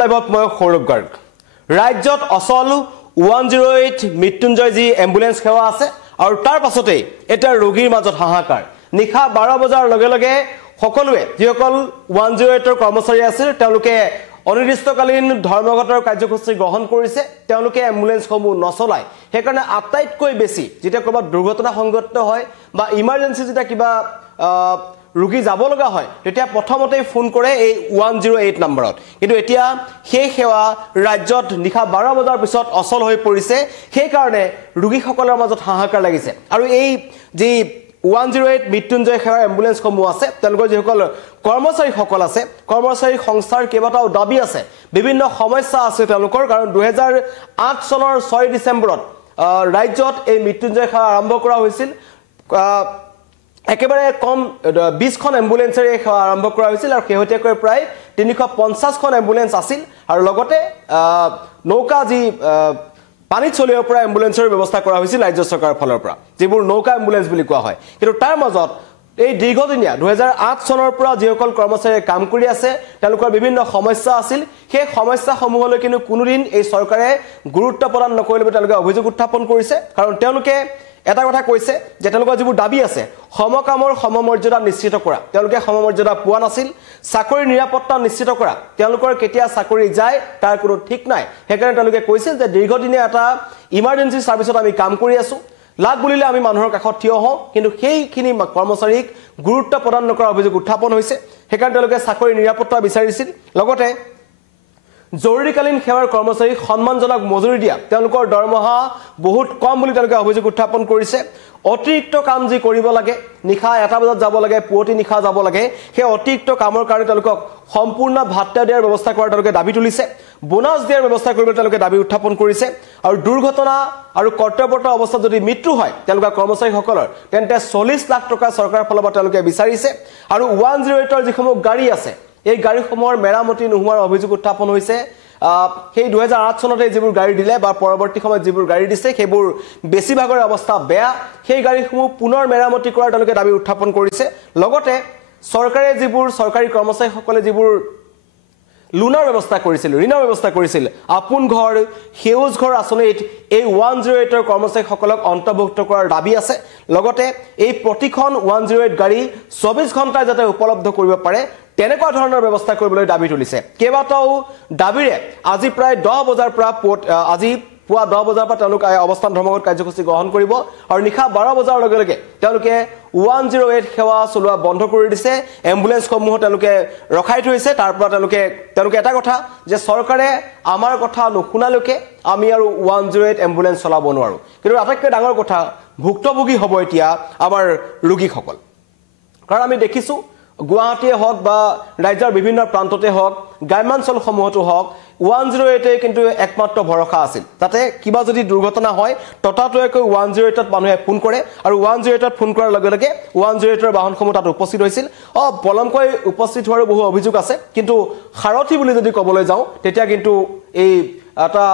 লাইভত মই সৌৰভ গাৰ্গ ৰাজ্যত অচল 108 মৃত্যুঞ্জয় জি এম্বুলেন্স সেৱা আছে আৰু তাৰ পাছতে এটা ৰোগীৰ মাজত হাহাকাৰ নিখা 12 বজাৰ লগে লগে সকলোৱে যিসকল 108 ৰ কৰ্মচাৰী আছিল তেওঁলোকে অনিৰ্দিষ্টকালীন ধৰ্মঘটৰ কাৰ্যসূচী গ্ৰহণ কৰিছে তেওঁলোকে এম্বুলেন্সসমূহ নচলাই হেকাৰণে আটাইতকৈ বেছি যেটা কৰবাত দুৰ্ঘটনা সংঘটিত হয় বা ইমাৰ্জেন্সি যেটা কিবা ৰোগী যাব লগা হয় তেতিয়া প্ৰথমতে ফোন কৰে এই 108 নম্বৰত কিন্তু এতিয়া সেই সেৱা ৰাজ্যত নিখা 12 বজাৰ পিছত অচল হৈ পৰিছে সেই কাৰণে ৰোগীসকলৰ মাজত হাহাকাৰ লাগিছে আৰু এই যে 108 মৃত্যুঞ্জয় সেৱাৰ এম্বুলেন্স সমূহ আছে তেওঁলোকৰ যিসকল কৰ্মচাৰী সকল আছে কৰ্মচাৰী সংস্থাৰ কেইবাটাও দাবী আছে বিভিন্ন সমস্যা আছে তেওঁলোকৰ কাৰণ 2008 চনৰ 6 ডিসেম্বৰত ৰাজ্যত এই মৃত্যুঞ্জয় সেৱা আৰম্ভ কৰা হৈছিল একেবাৰে কম 20 খন এম্বুলেন্সৰ এই সেৱা আৰম্ভ কৰা হৈছিল আৰু কেহতিয়াকৈ প্ৰায় 350 খন এম্বুলেন্স আছিল আৰু লগতে নৌকা যি পানী চলিৰ পৰা এম্বুলেন্সৰ ব্যৱস্থা কৰা হৈছিল ৰাজ্য চৰকাৰৰ ফলৰ পৰা যিবোৰ নৌকা এম্বুলেন্স বুলি কোৱা হয় কিন্তু তাৰ মাজত এই দীৰ্ঘদিনীয়া 2008 চনৰ পৰা যিসকল কৰ্মচাৰীয়ে কাম কৰি আছে তেওঁলোকৰ বিভিন্ন সমস্যা আছিল সেই সমস্যাসমূহলৈ কিন্তু কোনোদিন এই চৰকাৰে গুৰুত্ব প্ৰদান নকৰিলে তেওঁলোকে অভিযোগ উত্থাপন কৰিছে কাৰণ তেওঁলোকে এটা কথা কৈছে যে তেওঁলোকৰ যিবোৰ দাবী আছে সমকামৰ সমমৰ্যাদা নিশ্চিত কৰা তেওঁলোকে সমমৰ্যাদা পোৱা নাছিল চাকৰি নিৰাপত্তা নিশ্চিত কৰা তেওঁলোকৰ কেতিয়া চাকৰি যায় তাৰ কোনো ঠিক নাই হেকাৰণে তেওঁলোকে কৈছিল যে দীৰ্ঘদিনীয়া এটা ইমাৰ্জেন্সি সাৰ্ভিসত আমি কাম কৰি আছো লাগ বুলিলে আমি মানুহৰ কাষত থিয় হওঁ কিন্তু সেইখিনি কৰ্মচাৰীক গুৰুত্ব প্ৰদান নকৰা অভিযোগ উত্থাপন হৈছে হেকাৰণে তেওঁলোকে চাকৰি নিৰাপত্তা বিচাৰিছিল লগতে জৰুৰীকালীন সেৱাৰ কৰ্মচাৰী সন্মানজনক মজুৰি দিয়া তেওঁলোকৰ দৰমহা বহুত কম বুলি তেওঁলোকে অভিযোগ উত্থাপন কৰিছে অতিৰিক্ত কাম যি কৰিব লাগে নিখা 1 বজাত যাব লাগে পুৱতি নিখা যাব লাগে সেই অতিৰিক্ত কামৰ কাৰণে তেওঁলোকক সম্পূৰ্ণ ভাত্তা দিয়াৰ ব্যৱস্থা কৰাৰ তেওঁলোকে দাবী তুলিছে বোনাছ দিয়াৰ ব্যৱস্থা কৰিবলৈ তেওঁলোকে দাবী উত্থাপন কৰিছে আৰু দুৰ্ঘটনা আৰু কৰ্তব্যৰত অৱস্থাত যদি মৃত্যু হয় তেওঁলোকৰ কৰ্মচাৰীসকলৰ তেন্তে 40 লাখ টকা চৰকাৰৰ ফালৰ পৰা তেওঁলোকে বিচাৰিছে আৰু 108 ৰ যিসমূহ গাড়ী আছে এই গাড়ীসমূহৰ মেৰামতি নোহোৱাৰ অভিযোগ উত্থাপন হৈছে সেই 2008 চনতে যিবোৰ গাড়ী দিলে বা পৰৱৰ্তী সময়ত যিবোৰ গাড়ী দিছে সেইবোৰ বেছিভাগৰ অৱস্থা বেয়া সেই গাড়ীসমূহ পুনৰ মেৰামতি কৰাৰ তেওঁলোকে দাবী উত্থাপন কৰিছে লগতে চৰকাৰে যিবোৰ চৰকাৰী কৰ্মচাৰীসকলে যিবোৰ লুনাৰ ব্যৱস্থা কৰিছিল ঋণৰ ব্যৱস্থা কৰিছিল আপোন ঘৰ হেউজ ঘৰ আঁচনিত এই 108 ৰ কৰ্মচাৰীসকলক অন্তৰ্ভুক্ত কৰাৰ দাবী আছে লগতে এই প্ৰতিখন 108 গাড়ী 24 ঘণ্টা যাতে উপলব্ধ কৰিব পাৰে তেনেকুৱা ধৰণৰ ব্যৱস্থা কৰিবলৈ দাবী তুলিছে কেইবাটাও দাবীৰে আজি প্ৰায় 10 বজাৰ পৰা আজি পুৱা 10 বজাৰ পৰা তেওঁলোকে অৱস্থান ধৰ্মঘট কাৰ্যসূচী গ্ৰহণ কৰিব আৰু নিখা 12 বজাৰ লগে লগে তেওঁলোকে 108 সেৱা চলোৱা বন্ধ কৰি দিছে এম্বুলেন্স সমূহ তেওঁলোকে ৰখাই থৈছে তাৰ পৰা তেওঁলোকে এটা কথা যে চৰকাৰে আমাৰ কথা নুশুনালৈকে আমি আৰু 108 এম্বুলেন্স চলাব নোৱাৰো কিন্তু আটাইতকৈ ডাঙৰ কথা ভুক্তভোগী হ'ব এতিয়া আমাৰ ৰোগীসকল কাৰণ আমি দেখিছো গুৱাহাটীয়ে হওক বা ৰাজ্যৰ বিভিন্ন প্ৰান্ততে হওক গ্ৰামাঞ্চল সমূহতো হওক 108 কিন্তু একমাত্ৰ ভৰসা আছিল তাতে কিবা যদি দুৰ্ঘটনা হয় ততাতৈকৈ 108 ত মানুহে ফোন কৰে আৰু 108 ত ফোন কৰাৰ লগে লগে 108 ৰ বাহনসমূহ তাত উপস্থিত হৈছিল পলমকৈ উপস্থিত হোৱাৰ বহু অভিযোগ আছে কিন্তু সাৰথি বুলি যদি ক'বলৈ যাওঁ তেতিয়া কিন্তু এই এটা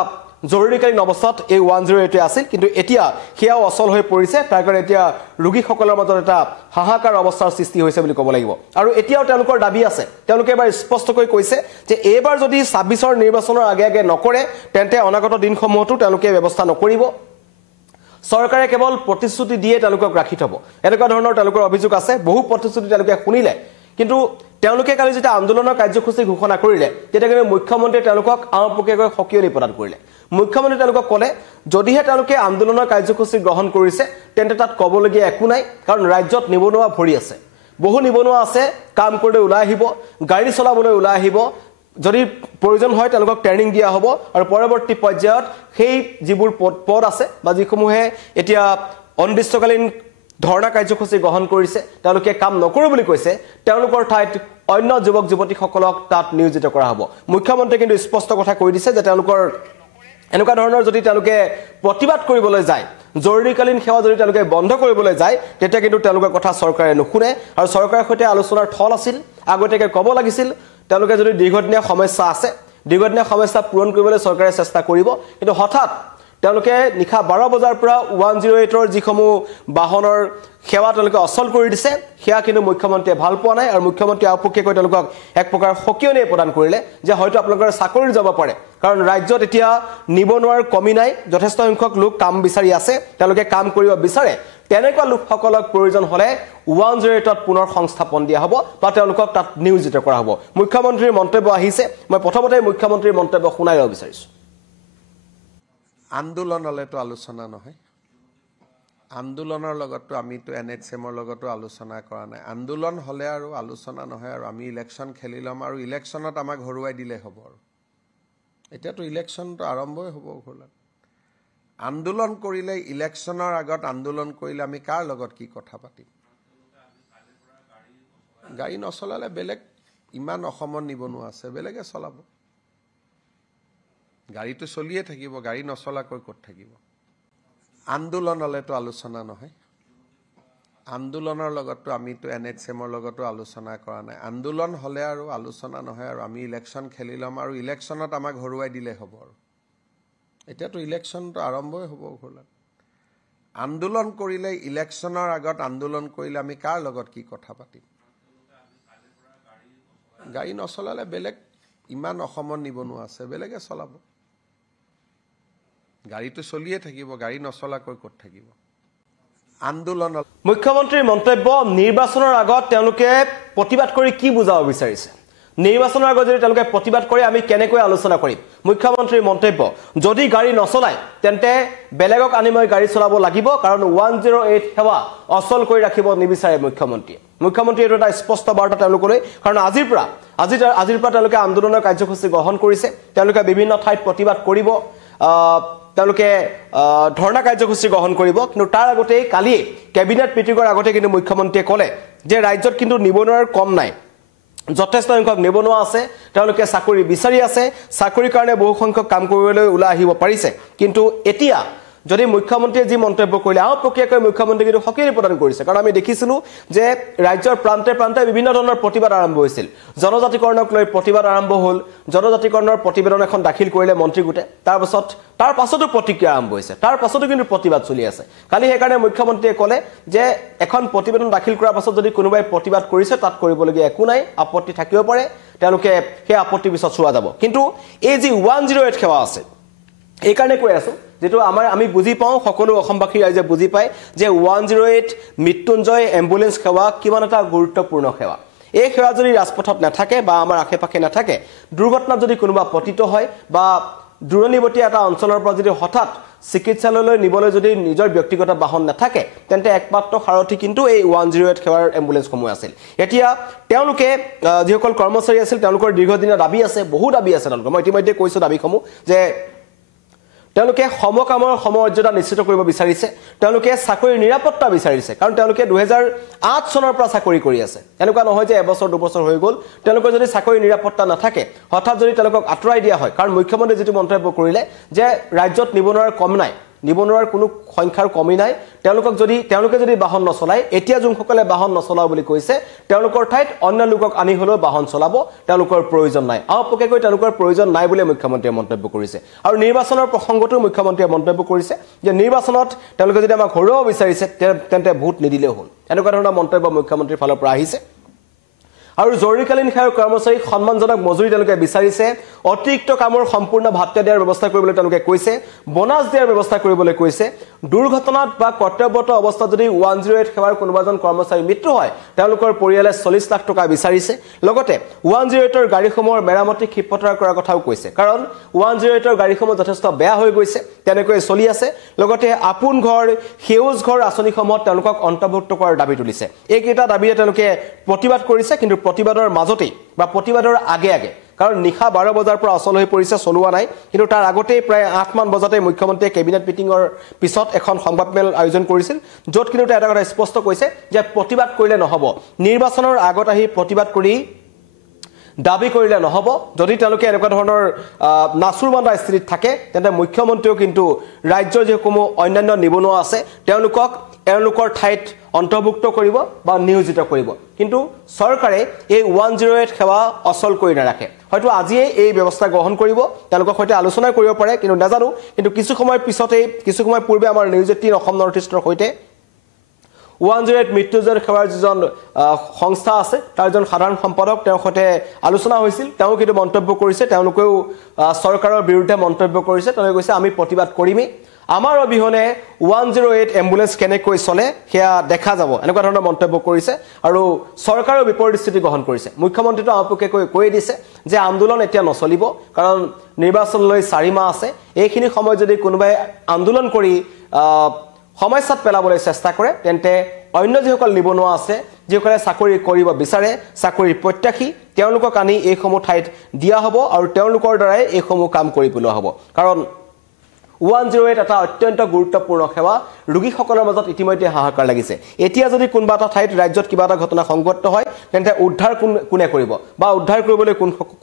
জৰুৰীকালীন অৱস্থাত এই 108 আছিল কিন্তু এতিয়া হিয়া অচল হৈ পৰিছে তাৰ কাৰণে এতিয়া ৰোগীসকলৰ মাজত এটা হাহাকাৰ অৱস্থাৰ সৃষ্টি হৈছে বুলি ক'ব লাগিব আৰু এতিয়াও তেওঁলোকৰ দাবী আছে তেওঁলোকে এবাৰ স্পষ্টকৈ কৈছে যে এইবাৰ যদি 26 ৰ নিৰ্বাচনৰ আগে আগে নকৰে তেন্তে অনাগত দিনসমূহতো তেওঁলোকে ব্যৱস্থা নকৰিব চৰকাৰে কেৱল প্ৰতিশ্ৰুতি দিয়ে তেওঁলোকক ৰাখি থব এনেকুৱা ধৰণৰ তেওঁলোকৰ অভিযোগ আছে বহু প্ৰতিশ্ৰুতি তেওঁলোকে শুনিলে কিন্তু তেওঁলোকে কালি যেটা আন্দোলনৰ কাৰ্যসূচী ঘোষণা কৰিলে তেতিয়া কিন্তু মুখ্যমন্ত্ৰীয়ে তেওঁলোকক আমপকেকৈ সকিয়নি প্ৰদান কৰিলে মুখ্যমন্ত্ৰী তেওঁলোকক ক'লে যদিহে তেওঁলোকে আন্দোলনৰ কাৰ্যসূচী গ্ৰহণ কৰিছে তেন্তে তাত ক'বলগীয়া একো নাই কাৰণ ৰাজ্যত নিবনুৱা ভৰি আছে বহু নিবনুৱা আছে কাম কৰিবলৈ ওলাই আহিব গাড়ী চলাবলৈ ওলাই আহিব যদি প্ৰয়োজন হয় তেওঁলোকক ট্ৰেইনিং দিয়া হ'ব আৰু পৰৱৰ্তী পৰ্যায়ত সেই যিবোৰ পদ আছে বা যিসমূহে এতিয়া অনিৰ্দিষ্টকালীন ধৰ্ণা কাৰ্যসূচী গ্ৰহণ কৰিছে তেওঁলোকে কাম নকৰো বুলি কৈছে তেওঁলোকৰ ঠাইত অন্য যুৱক যুৱতীসকলক তাত নিয়োজিত কৰা হ'ব মুখ্যমন্ত্ৰী কিন্তু স্পষ্ট কথা কৈ দিছে যে তেওঁলোকৰ এনেকুৱা ধৰণৰ যদি তেওঁলোকে প্ৰতিবাদ কৰিবলৈ যায় জৰুৰীকালীন সেৱা যদি তেওঁলোকে বন্ধ কৰিবলৈ যায় তেতিয়া কিন্তু তেওঁলোকৰ কথা চৰকাৰে নুশুনে আৰু চৰকাৰৰ সৈতে আলোচনাৰ থল আছিল আগতেকে ক'ব লাগিছিল তেওঁলোকে যদি দীৰ্ঘদিনীয়া সমস্যা আছে দীৰ্ঘদিনীয়া সমস্যা পূৰণ কৰিবলৈ চৰকাৰে চেষ্টা কৰিব কিন্তু হঠাৎ তেওঁলোকে নিশা 12 বজাৰ পৰা 108ৰ যিসমূহ বাহনৰ সেৱা তেওঁলোকে অচল কৰি দিছে সেয়া কিন্তু মুখ্যমন্ত্ৰীয়ে ভাল পোৱা নাই আৰু মুখ্যমন্ত্ৰী আপক্ষেকৈ তেওঁলোকক এক প্ৰকাৰ সকিয়নি প্ৰদান কৰিলে যে হয়তো আপোনালোকৰ চাকৰি যাব পাৰে কাৰণ ৰাজ্যত এতিয়া নিবনুৱাৰ কমি নাই যথেষ্ট সংখ্যক লোক কাম বিচাৰি আছে তেওঁলোকে কাম কৰিব বিচাৰে তেনেকুৱা লোকসকলক প্ৰয়োজন হলে 108ত পুনৰ সংস্থাপন দিয়া হ'ব বা তেওঁলোকক তাত নিয়োজিত কৰা হ'ব মুখ্যমন্ত্ৰীৰ মন্তব্য আহিছে মই প্ৰথমতে মুখ্যমন্ত্ৰীৰ মন্তব্য শুনাই ল'ব বিচাৰিছো আন্দোলন হলেতো আলোচনা নহয় আন্দোলনৰ লগতো আমিতো এনএচএমৰ লগতো আলোচনা কৰা নাই আন্দোলন হলে আৰু আলোচনা নহয় আৰু আমি ইলেকশন খেলি লম আৰু ইলেকশনত আমাক হৰুৱাই দিলে হ'ব আৰু এতিয়াতো ইলেকশনটো আৰম্ভই হ'ব ঘৰলা আন্দোলন কৰিলে ইলেকশনৰ আগত আন্দোলন কৰিলে আমি কাৰ লগত কি কথা পাতিম গাড়ী নচলালে বেলেগ ইমান অসমত নিবনুৱা আছে বেলেগে চলাব গাড়ীটো চলিয়ে থাকিব গাড়ী নচলাকৈ ক'ত থাকিব আন্দোলন হলেতো আলোচনা নহয় আন্দোলনৰ লগতো আমিতো এনএচএমৰ লগতো আলোচনা কৰা নাই আন্দোলন হলে আৰু আলোচনা নহয় আৰু আমি ইলেকশন খেলি লম আৰু ইলেকশনত আমাক হৰুৱাই দিলে হ'ব আৰু এতিয়াতো ইলেকশনটো আৰম্ভই হ'ব ঘৰলা আন্দোলন কৰিলে ইলেকশনৰ আগত আন্দোলন কৰিলে আমি কাৰ লগত কি কথা পাতিম গাড়ী নচলালে বেলেগ ইমান অসমত নিবনুৱা আছে বেলেগে চলাব গাড়ীটো চলিয়ে থাকিব গাড়ী নচলাকৈ ক'ত থাকিব আন্দোলন মুখ্যমন্ত্ৰীৰ মন্তব্য নিৰ্বাচনৰ আগত তেওঁলোকে প্ৰতিবাদ কৰি কি বুজাব বিচাৰিছে নিৰ্বাচনৰ আগত যদি তেওঁলোকে প্ৰতিবাদ কৰি আমি কেনেকৈ আলোচনা কৰিম মুখ্যমন্ত্ৰীৰ মন্তব্য যদি গাড়ী নচলায় তেন্তে বেলেগক আনি মই গাড়ী চলাব লাগিব কাৰণ 108 সেৱা অচল কৰি ৰাখিব নিবিচাৰে মুখ্যমন্ত্ৰীয়ে এটা স্পষ্ট বাৰ্তা তেওঁলোকলৈ কাৰণ আজিৰ পৰা তেওঁলোকে আন্দোলনৰ কাৰ্যসূচী গ্ৰহণ কৰিছে তেওঁলোকে বিভিন্ন ঠাইত প্ৰতিবাদ কৰিব তেওঁলোকে ধৰ্ণা কাৰ্যসূচী গ্ৰহণ কৰিব কিন্তু তাৰ আগতে কালি কেবিনেট মিটিঙৰ আগতে কিন্তু মুখ্যমন্ত্ৰীয়ে ক'লে যে ৰাজ্যত কিন্তু নিবনুৱাৰ কম নাই যথেষ্ট সংখ্যক নিবনুৱা আছে তেওঁলোকে চাকৰি বিচাৰি আছে চাকৰিৰ কাৰণে বহু সংখ্যক কাম কৰিবলৈ ওলাই আহিব পাৰিছে কিন্তু এতিয়া যদি মুখ্যমন্ত্ৰীয়ে যি মন্তব্য কৰিলে আপক্ষেকৈ মুখ্যমন্ত্ৰী কিন্তু সকিয়নি প্ৰদান কৰিছে কাৰণ আমি দেখিছিলো যে ৰাজ্যৰ প্ৰান্তে প্ৰান্তে বিভিন্ন ধৰণৰ প্ৰতিবাদ আৰম্ভ হৈছিল জনজাতিকৰণক লৈ প্ৰতিবাদ আৰম্ভ হ'ল জনজাতিকৰণৰ প্ৰতিবেদন এখন দাখিল কৰিলে মন্ত্ৰী গোটে তাৰ পাছতো প্ৰতিক্ৰিয়া আৰম্ভ হৈছে তাৰ পাছতো কিন্তু প্ৰতিবাদ চলি আছে কালি সেইকাৰণে মুখ্যমন্ত্ৰীয়ে ক'লে যে এখন প্ৰতিবেদন দাখিল কৰাৰ পাছত যদি কোনোবাই প্ৰতিবাদ কৰিছে তাত কৰিবলগীয়া একো নাই আপত্তি থাকিব পাৰে তেওঁলোকে সেই আপত্তি পিছত চোৱা যাব কিন্তু এই যি 108 সেৱা আছে এই কাৰণে কৈ আছো যেটো আমি বুজি পাওঁ সকলো অসমবাসী ৰাইজে বুজি পায় যে 108 মৃত্যুঞ্জয় এম্বুলেন্স সেৱা কিমান এটা গুৰুত্বপূৰ্ণ সেৱা এই সেৱা যদি ৰাজপথত নাথাকে বা আমাৰ আশে-পাশে নাথাকে দুৰ্ঘটনাত যদি কোনোবা পতিত হয় বা দূৰণিবতী এটা অঞ্চলৰ পৰা যদি হঠাৎ চিকিৎসালয়লৈ নিবলৈ যদি নিজৰ ব্যক্তিগত বাহন নাথাকে তেন্তে একমাত্ৰ সাৰথি কিন্তু এই 108 সেৱাৰ এম্বুলেন্সসমূহ আছিল এতিয়া তেওঁলোকে যিসকল কৰ্মচাৰী আছিল তেওঁলোকৰ দীৰ্ঘদিনীয়া দাবী আছে বহু দাবী আছে তেওঁলোকৰ মই ইতিমধ্যে কৈছো দাবীসমূহ যে তেওঁলোকে সমকামৰ সমমৰ্যাদা নিশ্চিত কৰিব বিচাৰিছে তেওঁলোকে চাকৰিৰ নিৰাপত্তা বিচাৰিছে কাৰণ তেওঁলোকে 2008 চনৰ পৰা চাকৰি কৰি আছে এনেকুৱা নহয় যে এবছৰ দুবছৰ হৈ গ'ল তেওঁলোকৰ যদি চাকৰিৰ নিৰাপত্তা নাথাকে হঠাৎ যদি তেওঁলোকক আঁতৰাই দিয়া হয় কাৰণ মুখ্যমন্ত্ৰী যেটো মন্তব্য কৰিলে যে ৰাজ্যত নিবনুৱাৰ কম নাই নিবনুৱাৰ কোনো সংখ্যাৰ কমি নাই তেওঁলোকে যদি বাহন নচলায় এতিয়া যোনসকলে বাহন নচলাও বুলি কৈছে তেওঁলোকৰ ঠাইত অন্য লোকক আনি হলেও বাহন চলাব তেওঁলোকৰ প্ৰয়োজন নাই আপক্ষেকৈ তেওঁলোকৰ প্ৰয়োজন নাই বুলি মুখ্যমন্ত্ৰীয়ে মন্তব্য কৰিছে আৰু নিৰ্বাচনৰ প্ৰসংগটো মুখ্যমন্ত্ৰীয়ে মন্তব্য কৰিছে যে নিৰ্বাচনত তেওঁলোকে যদি আমাক হৰুৱাব বিচাৰিছে তেন্তে ভোট নিদিলেও হ'ল এনেকুৱা ধৰণৰ মন্তব্য মুখ্যমন্ত্ৰীৰ ফালৰ পৰা আহিছে আৰু জৰুৰীকালীন সেৱাৰ কৰ্মচাৰীক সন্মানজনক মজুৰি তেওঁলোকে বিচাৰিছে অতিৰিক্ত কামৰ সম্পূৰ্ণ ভাত্তা দিয়াৰ ব্যৱস্থা কৰিবলৈ তেওঁলোকে কৈছে বোনাছ দিয়াৰ ব্যৱস্থা কৰিবলৈ কৈছে দুৰ্ঘটনাত বা কৰ্তব্যৰত অৱস্থাত যদি 108 সেৱাৰ কোনোবাজন কৰ্মচাৰী মৃত্যু হয় তেওঁলোকৰ পৰিয়ালে 40 লাখ টকা বিচাৰিছে লগতে 108ৰ গাড়ীসমূহৰ মেৰামতি ক্ষিপ্ৰতৰ কৰাৰ কথাও কৈছে কাৰণ 108ৰ গাড়ীসমূহ যথেষ্ট বেয়া হৈ গৈছে তেনেকৈ চলি আছে লগতে আপোন ঘৰ সেউজ ঘৰ আঁচনিসমূহত তেওঁলোকক অন্তৰ্ভুক্ত কৰাৰ দাবী তুলিছে এইকেইটা দাবীৰে তেওঁলোকে প্ৰতিবাদ কৰিছে কিন্তু প্ৰতিবাদৰ মাজতে বা প্ৰতিবাদৰ আগে কাৰণ নিশা 12 বজাৰ পৰা অচল হৈ পৰিছে চলোৱা নাই কিন্তু তাৰ আগতে প্ৰায় 8 মান বজাতে মুখ্যমন্ত্ৰীয়ে কেবিনেট মিটিঙৰ পিছত এখন সংবাদমেল আয়োজন কৰিছিল য'ত কিন্তু এটা কথা স্পষ্ট কৈছে যে প্ৰতিবাদ কৰিলে নহব নিৰ্বাচনৰ আগত আহি প্ৰতিবাদ কৰি দাবী কৰিলে নহব যদি তেওঁলোকে এনেকুৱা ধৰণৰ নাছুৰবান্ধা স্থিতিত থাকে তেন্তে মুখ্যমন্ত্ৰীও কিন্তু ৰাজ্যৰ যিসমূহ অন্যান্য নিবনুৱা আছে তেওঁলোকক এওঁলোকৰ ঠাইত অন্তৰ্ভুক্ত কৰিব বা নিয়োজিত কৰিব কিন্তু চৰকাৰে এই 108 সেৱা অচল কৰি নাৰাখে হয়তো আজিয়ে এই ব্যৱস্থা গ্ৰহণ কৰিব তেওঁলোকৰ সৈতে আলোচনা কৰিব পাৰে কিন্তু নাজানো কিন্তু কিছু সময় পিছতে কিছু সময় পূৰ্বে আমাৰ নিউজ 18 অসম নৰ্থ ইষ্টৰ সৈতে 108 মৃত্যুঞ্জয় সেৱাৰ যিজন সংস্থা আছে তাৰ জন সাধাৰণ সম্পাদক তেওঁৰ সৈতে আলোচনা হৈছিল তেওঁ কিন্তু মন্তব্য কৰিছে তেওঁলোকেও চৰকাৰৰ বিৰুদ্ধে মন্তব্য কৰিছে তেওঁলোকে কৈছে আমি প্ৰতিবাদ কৰিমেই আমাৰ অবিহনে 108 এম্বুলেন্স কেনেকৈ চলে হেয়া দেখা যাব এনেকুৱা ধৰণৰ মন্তব্য কৰিছে আৰু চৰকাৰৰ বিপৰীত স্থিতি গ্ৰহণ কৰিছে মুখ্যমন্ত্ৰীটো আপকে কৈ দিছে যে আন্দোলন এতিয়া নচলিব কাৰণ নিৰ্বাচনলৈ 4 মাহ আছে এইখিনি সময় যদি কোনোবাই আন্দোলন কৰি সমস্যাত পেলাবলৈ চেষ্টা কৰে তেন্তে অন্য যিসকল নিবনুৱা আছে যিসকলে চাকৰি কৰিব বিচাৰে চাকৰি প্ৰত্যাশী তেওঁলোকক আনি এই সমূহ ঠাইত দিয়া হ'ব আৰু তেওঁলোকৰ দ্বাৰাই এই সমূহ কাম কৰিবলৈ হ'ব কাৰণ 108 এটা অত্যন্ত গুৰুত্বপূৰ্ণ সেৱা ৰোগীসকলৰ মাজত ইতিমধ্যে হাহাকাৰ লাগিছে এতিয়া যদি কোনবা এটা ঠাইত ৰাজ্যত কিবা এটা ঘটনা সংঘটিত হয় তেন্তে উদ্ধাৰ কোনে কৰিব বা উদ্ধাৰ কৰিবলৈ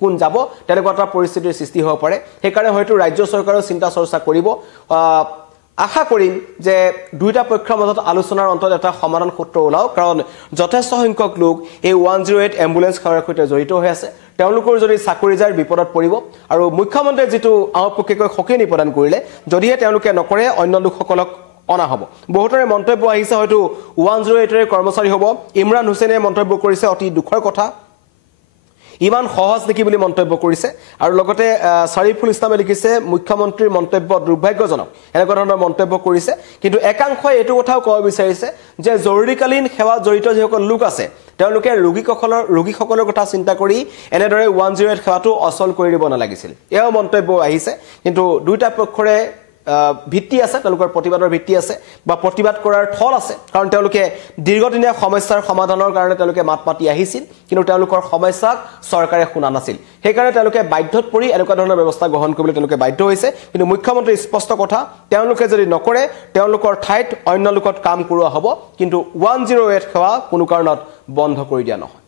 কোন যাব তেনেকুৱা এটা পৰিস্থিতিৰ সৃষ্টি হ'ব পাৰে সেইকাৰণে হয়তো ৰাজ্য চৰকাৰৰ চিন্তা চৰ্চা কৰিব আশা কৰিম যে দুইটা পক্ষৰ মাজত আলোচনাৰ অন্তত এটা সমাধান সূত্ৰ ওলাও কাৰণ যথেষ্ট সংখ্যক লোক এই 108 এম্বুলেন্স সেৱাৰ সৈতে জড়িত হৈ আছে তেওঁলোকৰ যদি চাকৰি যায় বিপদত পৰিব আৰু মুখ্যমন্ত্ৰীয়ে যেটো আপকেকৈ সকিনি প্ৰদান কৰিলে যদিহে তেওঁলোকে নকৰে অন্য লোকসকলক অনা হ'ব বহুতৰে মন্তব্য আহিছে হয়তো 108 এৰ কৰ্মচাৰী হ'ব ইমৰান হুছেইনে মন্তব্য কৰিছে অতি দুখৰ কথা ইমান সহজ নেকি বুলি মন্তব্য কৰিছে আৰু লগতে শৰীফুল ইসলামে লিখিছে মুখ্যমন্ত্ৰীৰ মন্তব্য দুৰ্ভাগ্যজনক এনেকুৱা ধৰণৰ মন্তব্য কৰিছে কিন্তু একাংশই এটো কথাও ক'ব বিচাৰিছে যে জৰুৰীকালীন সেৱা জড়িত যিসকল লোক আছে তেওঁলোকে ৰোগীসকলৰ কথা চিন্তা কৰি এনেদৰে 108 সেৱাটো অচল কৰি দিব নালাগিছিল এও মন্তব্য আহিছে কিন্তু দুইটা পক্ষৰে ভিত্তি আছে তেওঁলোকৰ প্ৰতিবাদৰ ভিত্তি আছে বা প্ৰতিবাদ কৰাৰ থল আছে কাৰণ তেওঁলোকে দীৰ্ঘদিনীয়া সমস্যাৰ সমাধানৰ কাৰণে তেওঁলোকে মাত মাতি আহিছিল কিন্তু তেওঁলোকৰ সমস্যাক চৰকাৰে শুনা নাছিল সেইকাৰণে তেওঁলোকে বাধ্যত পৰি এনেকুৱা ধৰণৰ ব্যৱস্থা গ্ৰহণ কৰিবলৈ তেওঁলোকে বাধ্য হৈছে কিন্তু মুখ্যমন্ত্ৰী স্পষ্ট কথা তেওঁলোকে যদি নকৰে তেওঁলোকৰ ঠাইত অন্য লোকত কাম কৰোৱা হ'ব কিন্তু 108 সেৱা কোনো কাৰণত বন্ধ কৰি দিয়া নহয়